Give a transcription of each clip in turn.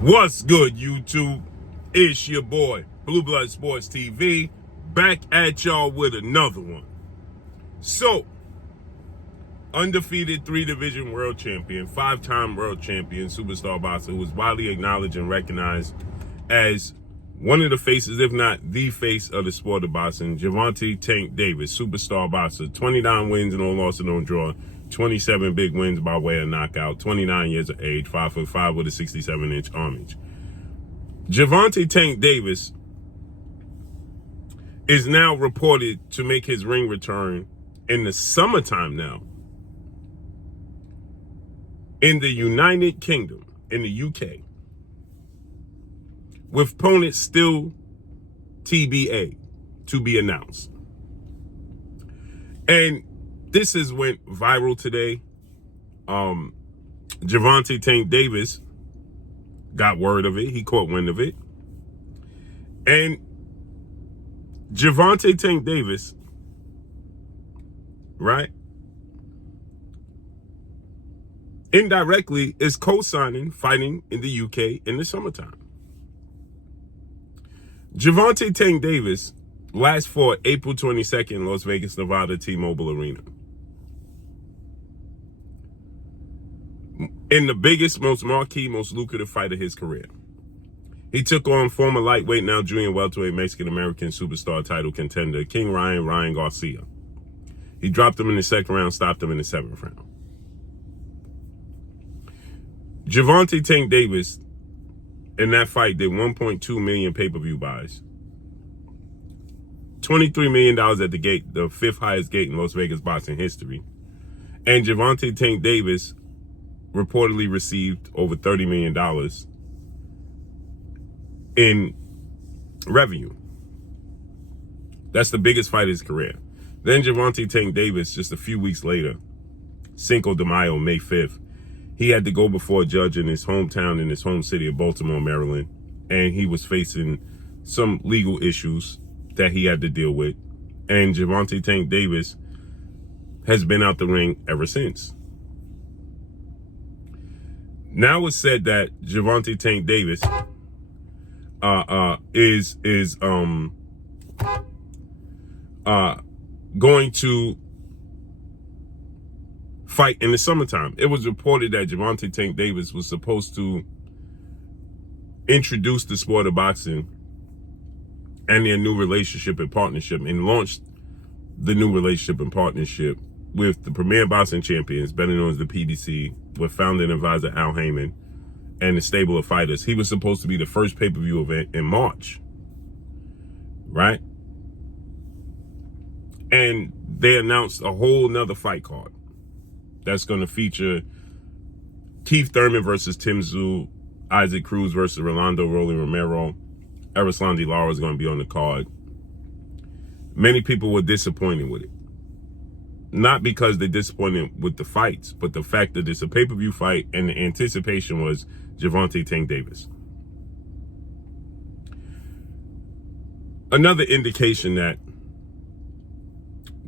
What's good, YouTube? It's your boy, Blue Blood Sports TV, back at y'all with another one. So, undefeated 3-division world champion, 5-time world champion, superstar boxer who is widely acknowledged and recognized as one of the faces, if not the face of the sport of boxing, Gervonta Tank Davis, superstar boxer, 29 wins, no loss and no draw, 27 big wins by way of knockout, 29 years of age, 5'5" with a 67-inch arm reach. Gervonta Tank Davis is now reported to make his ring return in the summertime now in the United Kingdom, in the UK, with opponents still TBA, to be announced. And this has went viral today. Gervonta Tank Davis got word of it. He caught wind of it. And Gervonta Tank Davis, right, indirectly is co-signing fighting in the UK in the summertime. Gervonta Tank Davis last fought April 22nd, Las Vegas, Nevada, T-Mobile Arena. In the biggest, most marquee, most lucrative fight of his career. He took on former lightweight, now junior welterweight Mexican-American superstar title contender King Ryan Garcia. He dropped him in the second round, stopped him in the 7th round. Gervonta Tank Davis, in that fight, did 1.2 million pay-per-view buys. $23 million at the gate, the 5th highest gate in Las Vegas boxing history. And Gervonta Tank Davis reportedly received over $30 million in revenue. That's the biggest fight of his career. Then Gervonta Tank Davis, just a few weeks later, Cinco de Mayo, May 5th, he had to go before a judge in his hometown, in his home city of Baltimore, Maryland, and he was facing some legal issues that he had to deal with. And Gervonta Tank Davis has been out the ring ever since. Now it's said that Gervonta Tank Davis is going to fight in the summertime. It was reported that Gervonta Tank Davis was supposed to introduce the sport of boxing and their new relationship and partnership, and launched the new relationship and partnership with the premier boxing champions, better known as the PDC, with founding advisor Al Heyman and the stable of fighters. He was supposed to be the first pay-per-view event in March, right? And they announced a whole nother fight card that's going to feature Keith Thurman versus Tim Tszyu, Isaac Cruz versus Rolando Rolly Romero. Erislandy Lara is going to be on the card. Many people were disappointed with it. Not because they're disappointed with the fights, but the fact that it's a pay-per-view fight and the anticipation was Gervonta Tank Davis. Another indication that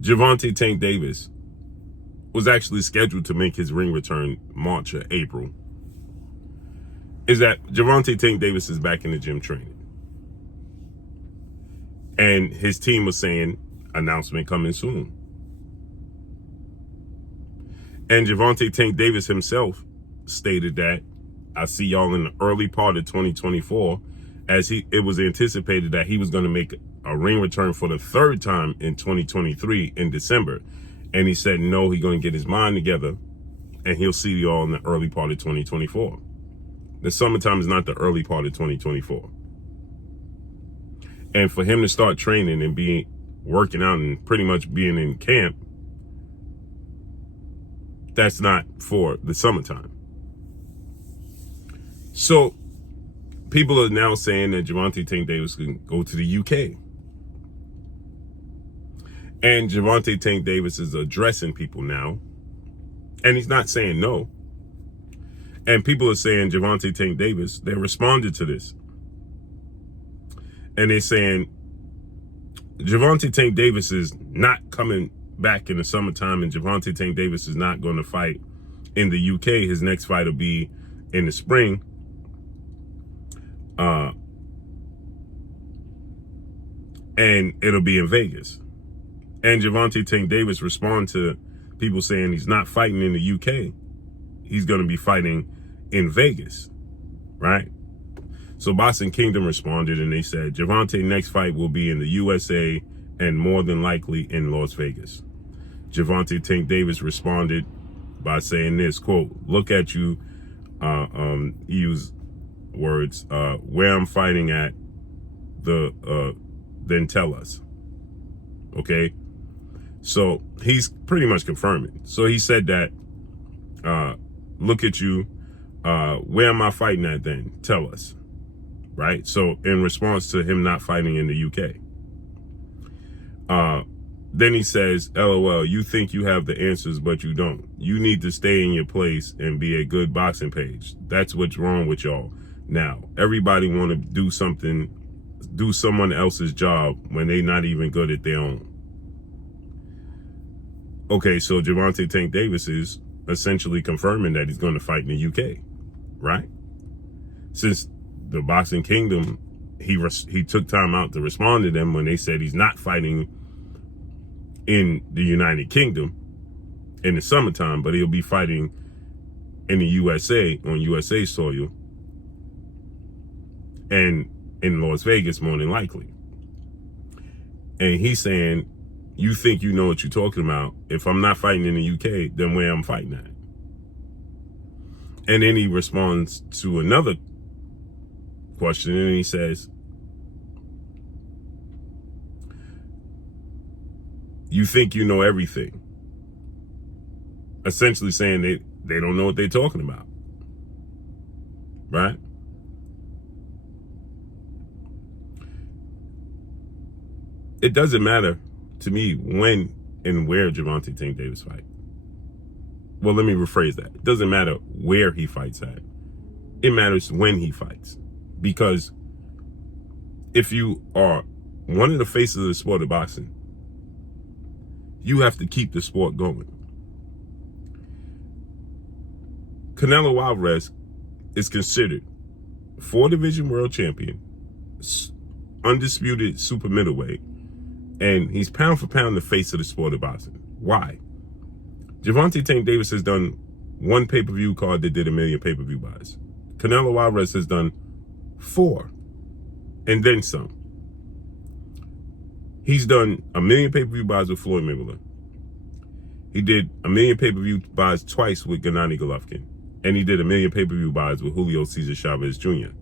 Gervonta Tank Davis was actually scheduled to make his ring return March or April is that Gervonta Tank Davis is back in the gym training. And his team was saying, announcement coming soon. And Gervonta Tank Davis himself stated that, I see y'all in the early part of 2024, as it was anticipated that he was going to make a ring return for the 3rd time in 2023 in December. And he said, no, he's going to get his mind together and he'll see y'all in the early part of 2024. The summertime is not the early part of 2024. And for him to start training and working out and pretty much being in camp, that's not for the summertime. So people are now saying that Gervonta Tank Davis can go to the UK. And Gervonta Tank Davis is addressing people now. And he's not saying no. And people are saying Gervonta Tank Davis, they responded to this. And they're saying Gervonta Tank Davis is not coming back in the summertime, and Gervonta Tank Davis is not going to fight in the UK. His next fight will be in the spring. Uh, and it'll be in Vegas. And Gervonta Tank Davis respond to people saying he's not fighting in the UK. He's going to be fighting in Vegas, right? So Boxing Kingdom responded and they said, Gervonta's next fight will be in the USA and more than likely in Las Vegas. Gervonta Tank Davis responded by saying this, quote, look at you, he used words, where I'm fighting at, then tell us. Okay? So he's pretty much confirming. So he said that, look at you, where am I fighting at then? Tell us. Right? So in response to him not fighting in the UK. Then he says, LOL, you think you have the answers, but you don't. You need to stay in your place and be a good boxing page. That's what's wrong with y'all. Now, everybody want to do someone else's job when they not even good at their own. Okay, so Gervonta Tank Davis is essentially confirming that he's going to fight in the UK, right? Since the Boxing Kingdom, he took time out to respond to them when they said he's not fighting in the United Kingdom in the summertime, but he'll be fighting in the USA, on USA soil, and in Las Vegas more than likely. And he's saying, you think you know what you're talking about. If I'm not fighting in the UK, then where I'm fighting at? And then he responds to another question and he says, you think you know everything. Essentially saying they don't know what they're talking about. Right? It doesn't matter to me when and where Gervonta Tank Davis fight. Well, let me rephrase that. It doesn't matter where he fights at. It matters when he fights. Because if you are one of the faces of the sport of boxing, you have to keep the sport going. Canelo Alvarez is considered 4-division world champion, undisputed super middleweight, and he's pound for pound the face of the sport of boxing. Why? Gervonta Tank Davis has done one pay-per-view card that did 1 million pay-per-view buys. Canelo Alvarez has done 4, and then some. He's done 1 million pay-per-view buys with Floyd Mayweather. He did 1 million pay-per-view buys twice with Gennady Golovkin. And he did 1 million pay-per-view buys with Julio Cesar Chavez Jr.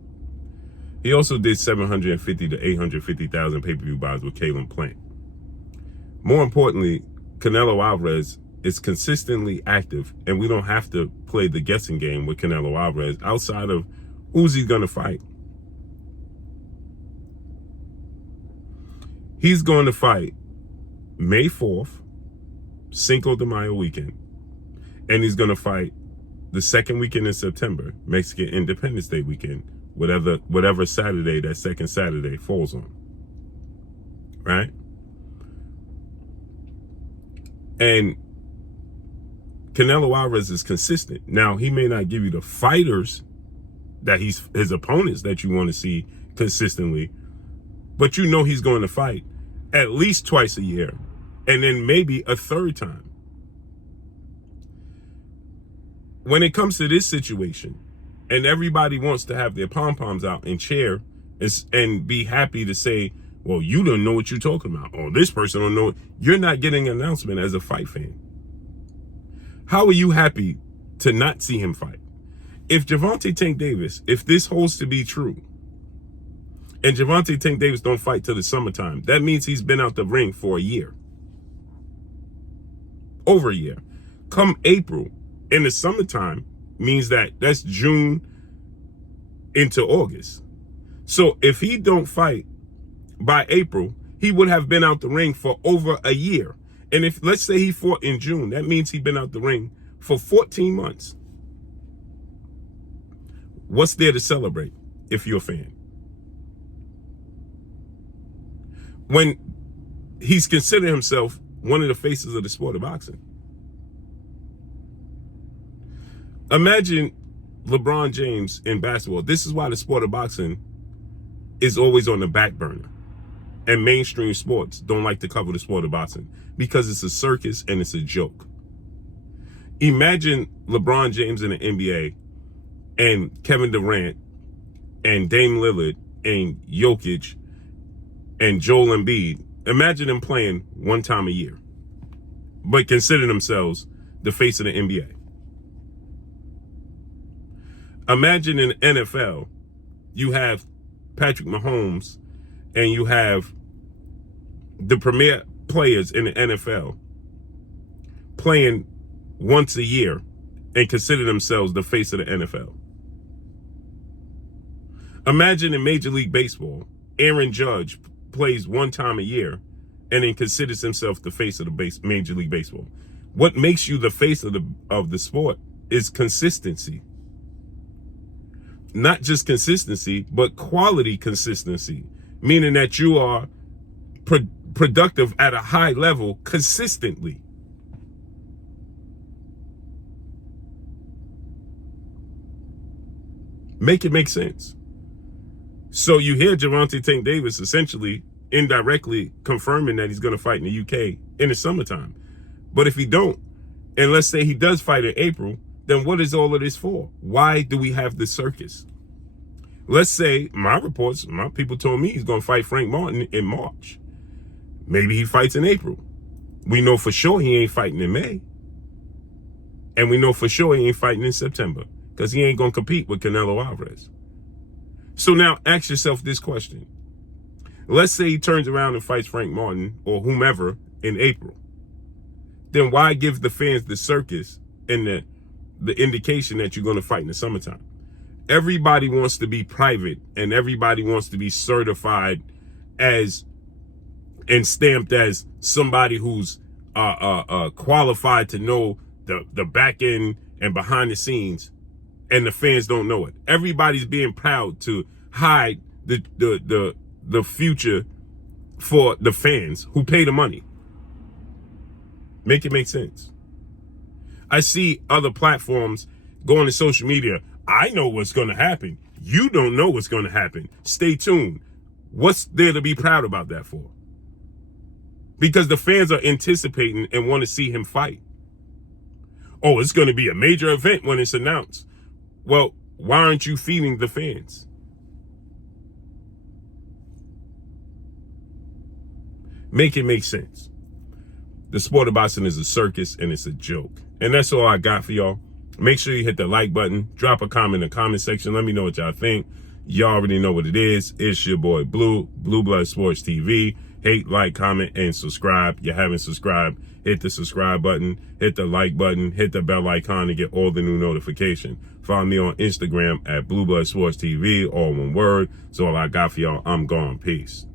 He also did 750 to 850,000 pay-per-view buys with Caleb Plant. More importantly, Canelo Alvarez is consistently active, and we don't have to play the guessing game with Canelo Alvarez outside of who's he going to fight. He's going to fight May 4th, Cinco de Mayo weekend, and he's going to fight the second weekend in September, Mexican Independence Day weekend, whatever Saturday that second Saturday falls on, right? And Canelo Alvarez is consistent. Now, he may not give you the fighters that his opponents that you want to see consistently, but you know he's going to fight at least twice a year, and then maybe a third time. When it comes to this situation, and everybody wants to have their pom-poms out and cheer and be happy to say, well, you don't know what you're talking about, or this person don't know. You're not getting an announcement as a fight fan. How are you happy to not see him fight? If Gervonta Tank Davis, if this holds to be true, and Gervonta Tank Davis don't fight till the summertime, that means he's been out the ring for a year. Over a year. Come April, in the summertime, means that's June into August. So if he don't fight by April, he would have been out the ring for over a year. And if, let's say he fought in June, that means he's been out the ring for 14 months. What's there to celebrate if you're a fan? When he's considered himself one of the faces of the sport of boxing. Imagine LeBron James in basketball. This is why the sport of boxing is always on the back burner. And mainstream sports don't like to cover the sport of boxing because it's a circus and it's a joke. Imagine LeBron James in the NBA and Kevin Durant and Dame Lillard and Jokic and Joel Embiid. Imagine them playing one time a year, but consider themselves the face of the NBA. Imagine in the NFL, you have Patrick Mahomes and you have the premier players in the NFL playing once a year and consider themselves the face of the NFL. Imagine in Major League Baseball, Aaron Judge plays one time a year and then considers himself the face of the Major League Baseball. What makes you the face of the sport is consistency. Not just consistency, but quality consistency, meaning that you are productive at a high level consistently. Make it make sense. So you hear Gervonta Davis essentially indirectly confirming that he's going to fight in the UK in the summertime. But if he don't, and let's say he does fight in April, then what is all of this for? Why do we have the circus? Let's say my people told me he's going to fight Frank Martin in March. Maybe he fights in April. We know for sure he ain't fighting in May. And we know for sure he ain't fighting in September because he ain't going to compete with Canelo Alvarez. So now ask yourself this question. Let's say he turns around and fights Frank Martin or whomever in April. Then why give the fans the circus and the indication that you're going to fight in the summertime? Everybody wants to be private and everybody wants to be certified as and stamped as somebody who's qualified to know the back end and behind the scenes, and the fans don't know it. Everybody's being proud to hide the future for the fans who pay the money. Make it make sense. I see other platforms going to social media. I know what's going to happen. You don't know what's going to happen. Stay tuned. What's there to be proud about that for? Because the fans are anticipating and want to see him fight. Oh, it's going to be a major event when it's announced. Well, why aren't you feeding the fans? Make it make sense. The sport of boxing is a circus and it's a joke. And that's all I got for y'all. Make sure you hit the like button. Drop a comment in the comment section. Let me know what y'all think. Y'all already know what it is. It's your boy Blue Blood Sports TV. Hate, like, comment, and subscribe. You haven't subscribed, hit the subscribe button, hit the like button, hit the bell icon to get all the new notifications. Follow me on Instagram at Blue Blood Sports TV, all one word. So all I got for y'all. I'm gone. Peace.